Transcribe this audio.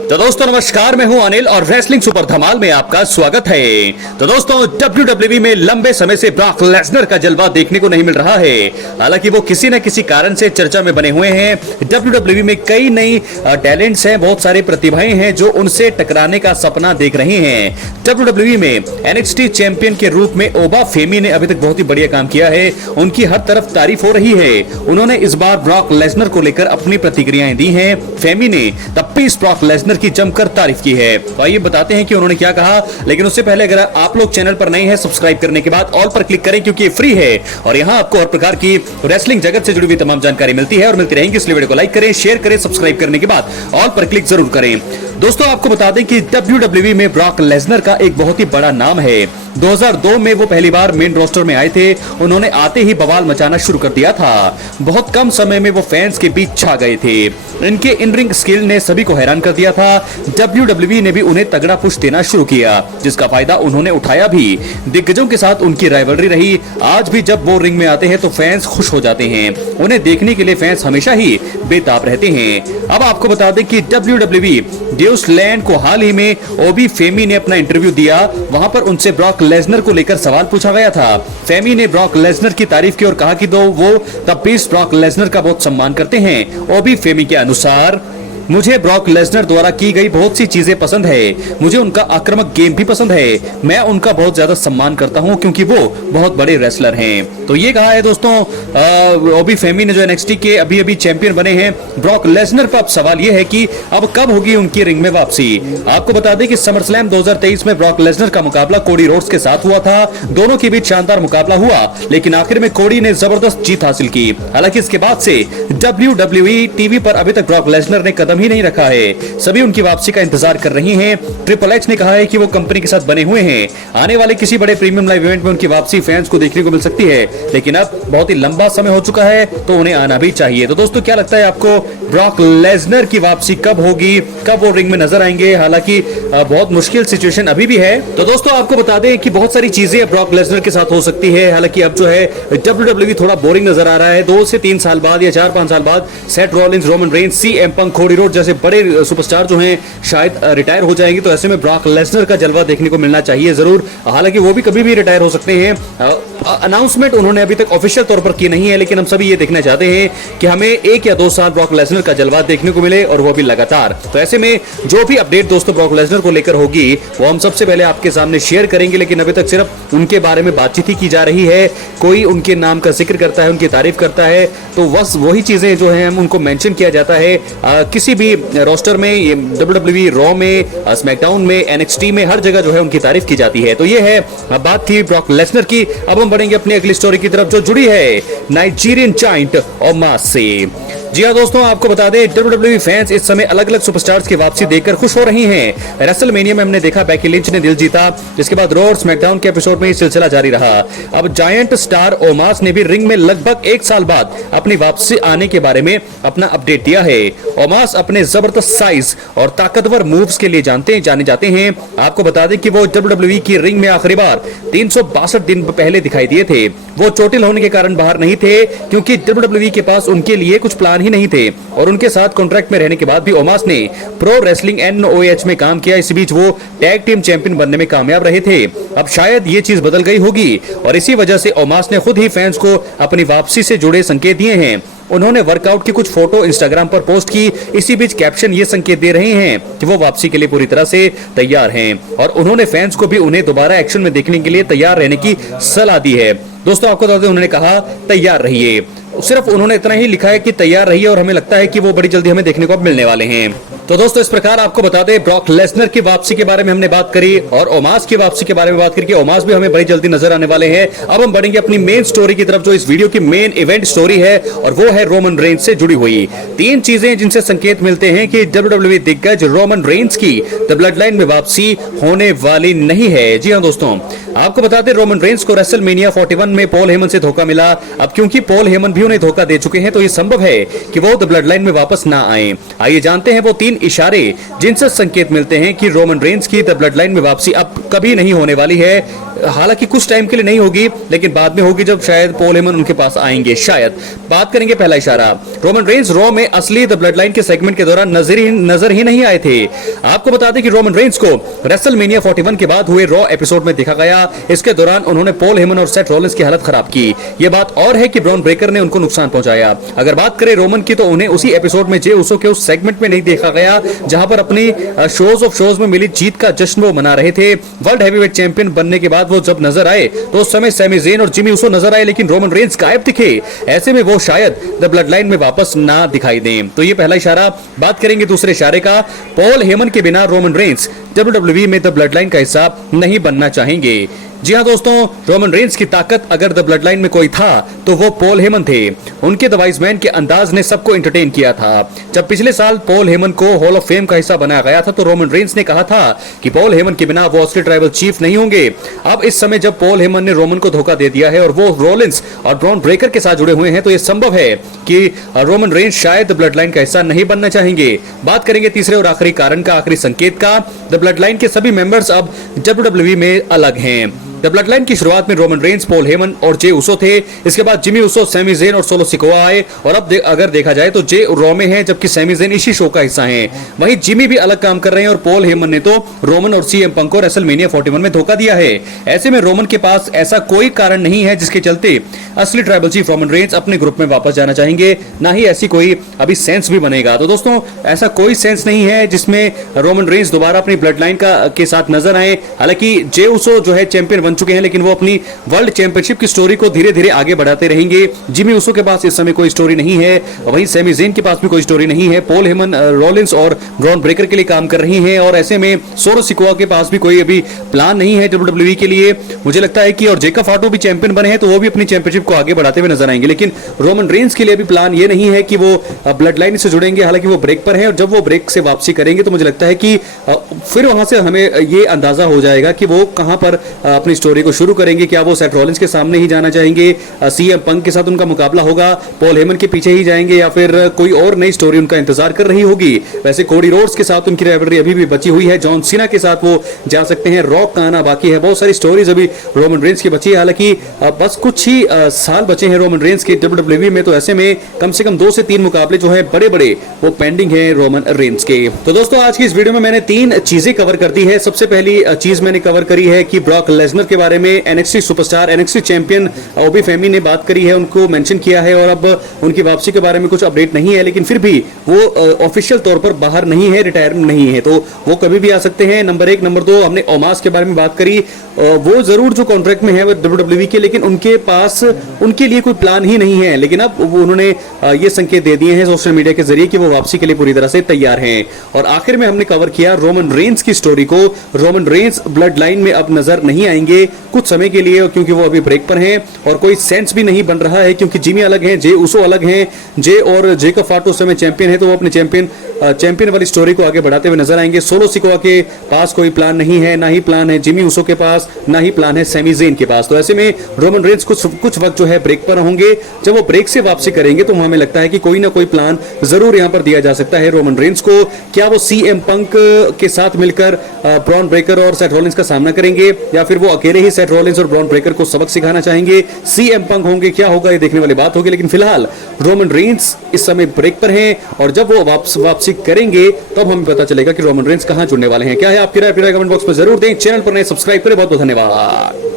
तो दोस्तों नमस्कार, मैं हूं अनिल और रेसलिंग सुपर धमाल में आपका स्वागत है। तो दोस्तों WWE में लंबे समय से ब्रॉक लेसनर का जलवा देखने को नहीं मिल रहा है। हालांकि वो किसी न किसी कारण से चर्चा में बने हुए हैं। WWE में कई नई टैलेंट्स हैं, बहुत सारी प्रतिभाएं हैं जो उनसे टकराने का सपना देख रही हैं। WWE में NXT चैंपियन के रूप में ओबा फेमी ने अभी तक बहुत ही बढ़िया काम किया है। उनकी हर तरफ तारीफ हो रही है। उन्होंने इस बार ब्रॉक लेसनर को लेकर अपनी प्रतिक्रियाएं दी हैं। फेमी ने द पीस ब्रॉक लेसनर की जमकर तारीफ की है। तो आइए बताते हैं कि उन्होंने क्या कहा। लेकिन उससे पहले अगर आप लोग चैनल पर नए हैं, सब्सक्राइब करने के बाद ऑल पर क्लिक करें क्योंकि ये फ्री है और यहाँ आपको हर प्रकार की रेसलिंग जगत से जुड़ी हुई तमाम जानकारी मिलती है और मिलती रहेगी। इसलिए वीडियो को लाइक करें, शेयर करें, सब्सक्राइब करने के बाद ऑल पर क्लिक जरूर करें। दोस्तों आपको बता दें कि WWE में ब्रॉक लेसनर का एक बहुत ही बड़ा नाम है। 2002 में वो पहली बार मेन रोस्टर में आए थे। उन्होंने आते ही बवाल मचाना शुरू कर दिया था। बहुत कम समय में वो फैंस के बीच छा गए थे। इनके इन रिंग स्किल ने सभी को हैरान कर दिया था। WWE ने भी उन्हें तगड़ा पुश देना शुरू किया, जिसका फायदा उन्होंने उठाया भी। दिग्गजों के साथ उनकी राइवलरी रही। आज भी जब वो रिंग में आते हैं तो फैंस खुश हो जाते हैं। उन्हें देखने के लिए फैंस हमेशा ही बेताब रहते हैं। अब आपको बता दें कि WWE ड्यूसलैंड को हाल ही में ओबी फेमी ने अपना इंटरव्यू दिया। वहां पर उनसे ब्रॉक लेसनर को लेकर सवाल पूछा गया था। फेमी ने ब्रॉक लेसनर की तारीफ की और कहा कि वो द पीस ब्रॉक लेसनर का बहुत सम्मान करते हैं। ओबी फेमी के अनुसार, मुझे ब्रॉक लेसनर द्वारा की गई बहुत सी चीजें पसंद है। मुझे उनका आक्रामक गेम भी पसंद है। मैं उनका बहुत ज्यादा सम्मान करता हूं क्योंकि वो बहुत बड़े रेसलर हैं। तो ये कहा है दोस्तों ओबी फेमी ने, जो NXT के अभी अभी चैंपियन बने हैं ब्रॉक लेसनर पर। अब सवाल ये है कि अब कब होगी उनकी रिंग में वापसी। आपको बता दें कि समरस्लैम 2023 में ब्रॉक लेसनर का मुकाबला कोडी रोड्स के साथ हुआ था। दोनों के बीच शानदार मुकाबला हुआ, लेकिन आखिर में कोडी ने जबरदस्त जीत हासिल की। हालांकि इसके बाद से WWE टीवी पर अभी तक ब्रॉक लेसनर ने कदम ही नहीं रखा है। सभी उनकी वापसी का इंतजार कर रही हैं। ट्रिपल एच ने कहा है कि वो कंपनी के साथ बने हुए हैं। आने वाले किसी बड़े प्रीमियम लाइव इवेंट में उनकी वापसी फैंस को देखने को मिल सकती है, लेकिन अब बहुत ही लंबा समय हो चुका है तो उन्हें आना भी चाहिए। तो दोस्तों क्या लगता है आपको, ब्रॉक लेसनर की वापसी कब होगी, कब वो रिंग में नजर आएंगे? हालांकि बहुत मुश्किल सिचुएशन अभी भी है। तो दोस्तों आपको बता दें कि बहुत सारी चीजें ब्रॉक लेसनर के साथ हो सकती है। हालांकि अब जो है WWE थोड़ा बोरिंग नजर आ रहा है। 2 से 3 साल बाद या 4-5 साल बाद Seth Rollins, Roman Reigns, CM पंक, कोडी रोड जैसे बड़े सुपरस्टार जो हैं शायद रिटायर हो जाएंगे। तो ऐसे में ब्रॉक लेसनर का जलवा देखने को मिलना चाहिए जरूर। हालांकि वो भी कभी भी रिटायर हो सकते हैं। अनाउंसमेंट उन्होंने अभी तक ऑफिशियल तौर पर की नहीं है, लेकिन हम सभी ये देखना चाहते हैं कि हमें 1 या 2 साल ब्रॉक लेसनर का जलवा देखने को मिले और वो भी लगातार। तो ऐसे में जो भी अपडेट दोस्तों ब्रॉक लेसनर को लेकर होगी वो हम सबसे पहले आपके सामने शेयर करेंगे। लेकिन अभी तक सिर्फ उनके बारे में बातचीत ही की जा रही है। कोई उनके नाम का जिक्र करता है, उनकी तारीफ करता है, तो बस वही चीजें जो है हम उनको मेंशन किया जाता है। किसी भी रोस्टर में, WWE रॉ में, स्मैकडाउन में, NXT में, हर जगह जो है उनकी तारीफ की जाती है। तो ये है बात थी ब्रॉक लेसनर की। अब हम बढ़ेंगे अपनी अगली स्टोरी की तरफ जो जुड़ी है नाइजीरियन जायंट ओमास से। जी हाँ दोस्तों, आपको बता दें WWE फैंस इस समय अलग अलग सुपरस्टार्स की वापसी देखकर खुश हो रही हैं। रेसलमेनिया में हमने देखा बेकी लिंच ने दिल जीता, जिसके बाद रॉ और स्मैकडाउन के एपिसोड में ये सिलसिला जारी रहा। अब जायंट स्टार ओमास ने भी रिंग में लगभग 1 साल बाद अपनी वापसी आने के बारे में अपना अपडेट दिया है। ओमास अपने जबरदस्त साइज और ताकतवर मूव्स के लिए जाने जाते हैं। आपको बता दें कि वो WWE की रिंग में आखिरी बार 362 दिन पहले दिखाई दिए थे। वो चोटिल होने के कारण बाहर नहीं थे, क्योंकि WWE के पास उनके लिए कुछ प्लान ही नहीं थे और उनके साथ कॉन्ट्रैक्ट में रहने के बाद भी ओमास ने प्रो रेसलिंग NOH में काम किया। इस बीच वो टैग टीम चैंपियन बनने में कामयाब रहे थे। अब शायद ये चीज बदल गई होगी और इसी वजह से ओमास ने खुद ही फैंस को अपनी वापसी से जुड़े संकेत दिए हैं। उन्होंने वर्कआउट की कुछ फोटो इंस्टाग्राम पर पोस्ट की। इसी बीच कैप्शन ये संकेत दे रहे हैं कि वो वापसी के लिए पूरी तरह से तैयार हैं और उन्होंने फैंस को भी उन्हें दोबारा एक्शन में देखने के लिए तैयार रहने की सलाह दी है। दोस्तों आपको बता दें उन्होंने कहा तैयार रहिए। सिर्फ उन्होंने इतना ही लिखा है कि तैयार रहिए और हमें लगता है कि वो बड़ी जल्दी हमें देखने को अब मिलने वाले हैं। तो दोस्तों इस प्रकार आपको बता दें ब्रॉक लेसनर की वापसी के बारे में हमने बात करी और ओमास की वापसी के बारे में बात करी कि ओमास भी हमें बड़ी जल्दी नजर आने वाले हैं। अब हम बढ़ेंगे अपनी मेन स्टोरी की तरफ जो इस वीडियो की मेन इवेंट स्टोरी है और वो है रोमन रेंस से जुड़ी हुई 3 चीजें जिनसे संकेत मिलते हैं कि WWE दिग्गज रोमन रेंस की द ब्लड लाइन में वापसी होने वाली नहीं है। जी हाँ दोस्तों, आपको बता दें रोमन रेंस को रेसलमेनिया 41 में पॉल हेमन से धोखा मिला। अब क्योंकि पॉल हेमन भी उन्हें धोखा दे चुके हैं तो ये संभव है कि वो द ब्लड लाइन में वापस ना आए। आइए जानते हैं वो 3 इशारे जिनसे संकेत मिलते हैं कि रोमन रेंस की द ब्लड लाइन में वापसी अब कभी नहीं होने वाली है। हालांकि कुछ टाइम के लिए नहीं होगी, लेकिन बाद में होगी जब शायद पॉल हेमन उनके पास आएंगे शायद। बात करेंगे पहला इशारा, रोमन रेंस रॉ में असली द ब्लड लाइन के सेगमेंट के दौरान नजर ही नहीं आए थे। आपको बता दें कि रोमन रेंस को रेसलमेनिया 41 के बाद हुए रॉ एपिसोड में देखा गया। इसके दौरान उन्होंने पॉल हेमन और सेथ रॉलिंस की हालत खराब की। यह बात और है कि ब्रॉन ब्रेकर ने उनको नुकसान पहुंचाया। अगर बात करें रोमन की, तो उन्हें उसी एपिसोड में जे उसो के उस सेगमेंट में नहीं देखा गया जहां पर अपनी शोज ऑफ शोज में मिली जीत का जश्न वो मना रहे थे। वर्ल्ड हैवीवेट चैंपियन बनने के बाद वो जब नजर आए तो उस समय सैमी ज़ेन और जिमी उसो नजर आए, लेकिन रोमन रेंस गायब दिखे। ऐसे में वो शायद द ब्लड लाइन में वापस ना दिखाई दें। तो ये पहला इशारा। बात करेंगे दूसरे इशारे का, पॉल हेमन के बिना रोमन रेंस WWE में द ब्लड लाइन का हिस्सा नहीं बनना चाहेंगे। जी हाँ दोस्तों, रोमन रेंस की ताकत अगर द ब्लड लाइन में कोई था तो वो पॉल हेमन थे। उनके द वाइज मैन के अंदाज ने सबको एंटरटेन किया था। जब पिछले साल पॉल हेमन को हॉल ऑफ फेम का हिस्सा बनाया गया था तो रोमन रेंस ने कहा था कि पॉल हेमन के बिना वो ऑस्ट्रेलिया ट्राइबल चीफ नहीं होंगे। अब इस समय जब पॉल हेमन ने रोमन को धोखा दे दिया है और वो रॉलिंस और ब्रॉन ब्रेकर के साथ जुड़े हुए हैं, तो यह संभव है कि रोमन रेंस शायद द ब्लड लाइन का हिस्सा नहीं बनना चाहेंगे। बात करेंगे तीसरे और आखिरी कारण का, आखिरी संकेत का। द ब्लड लाइन के सभी मेंबर्स अब WWE में अलग हैं। द ब्लड लाइन की शुरुआत में रोमन रेंस, पॉल हेमन और जे उसो थे। इसके बाद जिमी उसो, सैमी ज़ेन और सोलो सिकोआ आए। और अब अगर देखा जाए तो जे रॉ में है, जबकि सैमी ज़ेन इसी शो का हिस्सा हैं। वहीं जिमी भी अलग काम कर रहे हैं और पॉल हेमन ने तो रोमन और CM पंक को रेसलमेनिया 41 में धोखा दिया है। ऐसे में रोमन के पास ऐसा कोई कारण नहीं है जिसके चलते असली ट्राइबल चीफ रोमन रेंस अपने ग्रुप में वापस जाना चाहेंगे, ना ही ऐसी कोई अभी सेंस भी बनेगा। तो दोस्तों, ऐसा कोई सेंस नहीं है जिसमें रोमन रेंस दोबारा अपनी ब्लड लाइन के साथ नजर आए। हालांकि जे उसो जो है चैंपियन बन चुके हैं, लेकिन वो अपनी वर्ल्ड चैंपियनशिप की स्टोरी को धीरे धीरे आगे बढ़ाते रहेंगे। जिमी उसो के पास इस समय कोई स्टोरी नहीं है, वहीं सैमी ज़ेन के पास भी कोई स्टोरी नहीं है। पॉल हेमन रॉलिंस और ब्रॉन ब्रेकर के लिए काम कर रही हैं, और ऐसे में सोलो सिकोआ के पास भी कोई अभी प्लान नहीं है WWE के लिए। मुझे लगता है कि और जेकब फाटो भी चैंपियन बने हैं तो वो भी अपनी चैंपियनशिप को आगे बढ़ाते हुए नजर आएंगे, लेकिन रोमन रेंस के लिए भी प्लान ये नहीं है कि वो ब्लड लाइन से जुड़ेंगे। हालांकि वो ब्रेक पर हैं, और जब वो ब्रेक से वापसी करेंगे तो मुझे लगता है कि फिर वहां से हमें ये अंदाजा हो जाएगा कि वो कहां पर अपनी स्टोरी को शुरू करेंगे। क्या वो सेथ रॉलिंस के सामने ही जाना चाहेंगे, CM पंक के साथ उनका मुकाबला होगा, पॉल हेमन के पीछे ही जाएंगे, या फिर कोई और नई स्टोरी उनका इंतजार कर रही होगी। वैसे कोडी रोड्स के साथ उनकी राइवलरी अभी भी बची हुई है, जॉन सीना के साथ वो जा सकते हैं, रॉक का आना बाकी है, बहुत सारी स्टोरीज अभी रोमन रेंस की बची है। हालांकि बस कुछ ही साल बचे हैं रोमन रेंस के WWE में, तो ऐसे में कम से कम 2 से 3 मुकाबले जो है बड़े बड़े वो पेंडिंग है रोमन रेंस के। तो दोस्तों, आज की इस वीडियो में मैंने 3 चीजें कवर कर दी है। सबसे पहली चीज मैंने कवर करी है कि ब्रॉक लेसनर के बारे में, NXT सुपरस्टार, NXT चैंपियन ओबी फेमी ने बात करी है, उनको मेंशन किया है, और अब उनकी वापसी के बारे में कुछ अपडेट नहीं है, लेकिन फिर भी वो ऑफिशियल तौर पर बाहर नहीं है, रिटायर नहीं है, तो वो कभी भी आ सकते हैं। नंबर 1। नंबर 2, हमने ओमास के बारे में बात करी। वो जरूर जो कॉन्ट्रैक्ट में है वो WWE के, लेकिन उनके पास उनके लिए कोई प्लान ही नहीं है, लेकिन अब उन्होंने ये संकेत दे दिए हैं सोशल मीडिया के जरिए कि वो वापसी के लिए पूरी तरह से तैयार हैं। और आखिर में हमने कवर किया रोमन रेंस की स्टोरी को। रोमन रेंस ब्लड लाइन में अब नजर नहीं आएंगे कुछ समय के लिए, क्योंकि वो अभी ब्रेक पर हैं, और कोई सेंस भी नहीं बन रहा है, क्योंकि जिमी अलग हैं, जे उसो अलग हैं। जे और जेकब फाटो समय चैंपियन है, तो वो अपने चैंपियन वाली स्टोरी को आगे बढ़ाते हुए नजर आएंगे। सोलो सिकोआ के पास कोई प्लान नहीं है, ना ही प्लान है जिमी उसो के पास, ना ही प्लान है सैमी ज़ेन के पास। तो ऐसे में रोमन रेंस कुछ वक्त जो है ब्रेक पर होंगे। जब वो ब्रेक से वापसी करेंगे तो हमें लगता है कि कोई ना कोई प्लान जरूर यहां पर दिया जा सकता है रोमन रेंस को। क्या वो CM पंक के साथ मिलकर ब्रॉन ब्रेकर और सेथ रॉलिंस का सामना करेंगे, या फिर वो अकेले ही सेथ रॉलिंस और ब्रॉन ब्रेकर को सबक सिखाना चाहेंगे? CM पंक होंगे, क्या होगा ये देखने वाली बात होगी। लेकिन फिलहाल रोमन रेंस इस समय ब्रेक पर हैं, और जब वो वापसी करेंगे तब हमें पता चलेगा कि रोमन रेंस कहां जुड़ने वाले हैं। क्या है आपकी राय? कमेंट बॉक्स में जरूर दें। चैनल पर नए सब्सक्राइब करें। बहुत बहुत धन्यवाद।